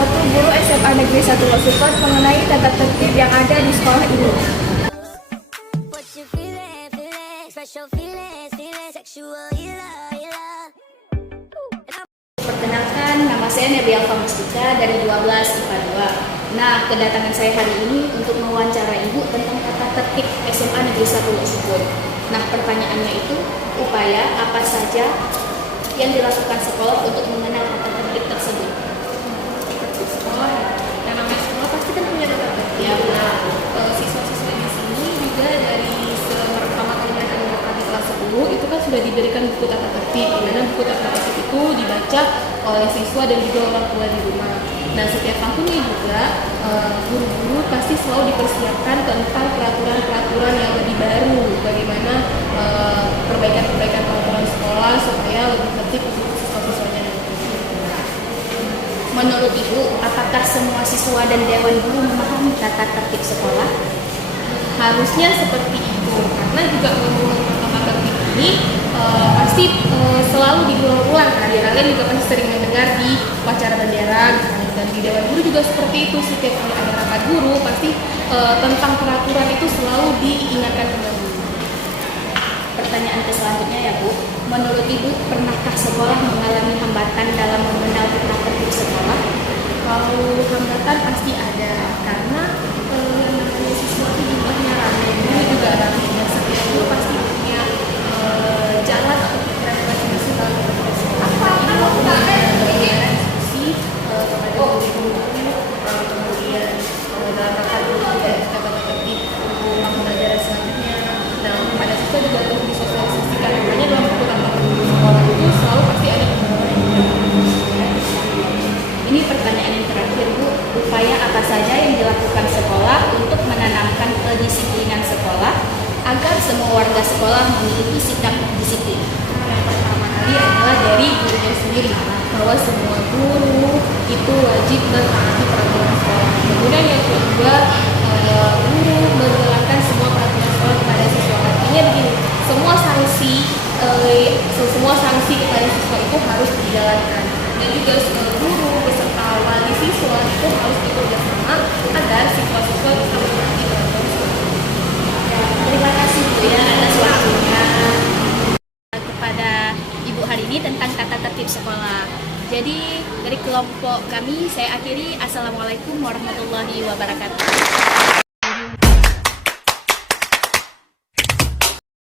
satu guru SMA Negeri 1 Losukan mengenai tata tertib yang ada di sekolah ini. Perkenalkan, nama saya Nebi Alfa Mustika dari 12 IPA 2. Nah, kedatangan saya hari ini untuk mewawancara Ibu tentang tata tertib SMA Negeri 1 Losukan. Nah, pertanyaannya itu, upaya apa saja yang dilakukan sekolah untuk mengenal tata tertib tersebut? Sekolah, yang namanya sekolah pasti kan punya tata tertib. Ya, benar. Siswa-siswa di sini juga dari pertama kali mereka mendaftar di kelas 10 itu kan sudah diberikan buku tata tertib, di mana buku tata tertib itu dibaca oleh siswa dan juga orang tua di rumah. Nah, setiap tahunnya juga guru-guru pasti selalu dipersiapkan tentang peraturan-peraturan yang lebih baru, bagaimana perbaikan-perbaikan peraturan sekolah supaya lebih tertib untuk siswa-siswanya. Menurut Ibu, apakah semua siswa dan dewan guru memahami tata tertib sekolah? Harusnya seperti itu, karena juga ngomong tata tertib ini pasti selalu diulang-ulang kan. Kalian juga pasti sering mendengar di upacara bendera misalnya, dan di dewan guru juga seperti itu. Setiap kali ada rapat guru pasti tentang peraturan itu selalu diingatkan kembali. Pertanyaan selanjutnya ya Bu, menurut Ibu pernahkah sekolah mengalami hambatan dalam mengenal tata tertib sekolah? Kalau hambatan pasti ada, karena yang namanya siswa itu jumlahnya ramai, ini juga ramai. Dan setiap guru pasti punya jalan atau pikiran masing-masing dalam berproses. Ini kemudian diskusi kepada guru-guru, kemudian dalam rapat guru dan tata tertib untuk tahun ajaran selanjutnya. Nah, pada siswa juga perlu disosialisasikan, makanya dalam buku tata tertib sekolah itu selalu pasti ada pembahasan. Ini pertanyaan yang terakhir Bu, upaya apa saja yang dilakukan sekolah untuk menanamkan kedisiplinan sekolah agar semua warga sekolah memiliki sikap disiplin? Yang pertama kali adalah dari gurunya sendiri, bahwa semua guru itu wajib mentaati peraturan sekolah. Kemudian yang kedua, guru menjalankan semua peraturan sekolah kepada siswa. Artinya begini, semua sanksi kepada siswa itu harus dijalankan, dan juga guru beserta wali siswa itu harus bekerja sama agar siswa-siswa bisa mentaati peraturan sekolah. Terima kasih Bu ya atas waktunya kepada Ibu hari ini tentang tata tertib sekolah. Jadi dari kelompok kami saya akhiri. Assalamualaikum warahmatullahi wabarakatuh.